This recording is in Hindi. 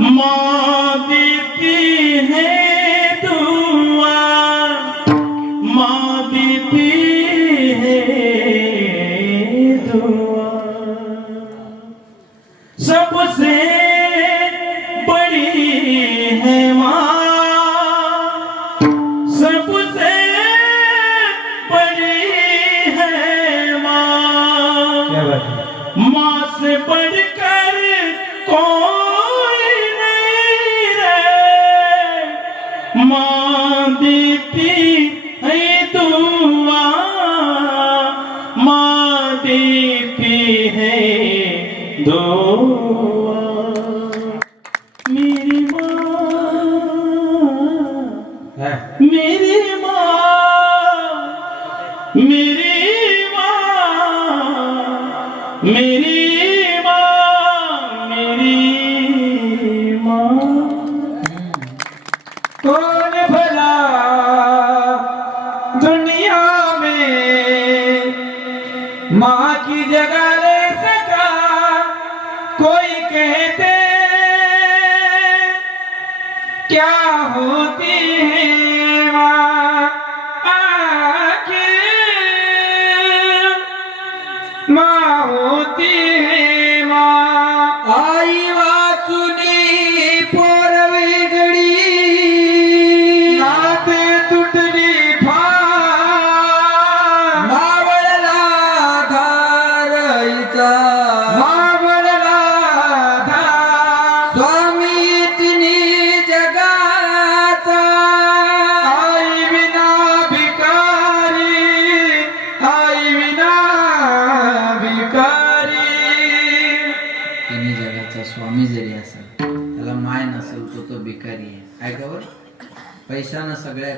माँ देती है दुआ, माँ देती है दुआ। सबसे बड़ी है माँ, सबसे बड़ी है माँ। क्या बात है? माँ से बढ़कर कोई नहीं रे, माँ देती है दुआ, माँ देती है दुआ। मेरी माँ, है? मेरी माँ, मेरी माँ, मेरी माँ, मेरी माँ। कौन भला दुनिया में माँ की जगह ले सका? कोई कहते क्या होती है माँ आखिर? माँ होती है माँ। आई वाचुनी पोरवी गडी, नाते तुटली फार, मावळला धारायचा, मावळला धार स्वामी तिनी जगाचा। आई विना भिकारी, आई विना भिकारी। तिन्ही जगाचा स्वामी जरी असेल, त्याला माय नसेल तो भिकारी आहे. ऐका बरं, पैशानं सगळ्या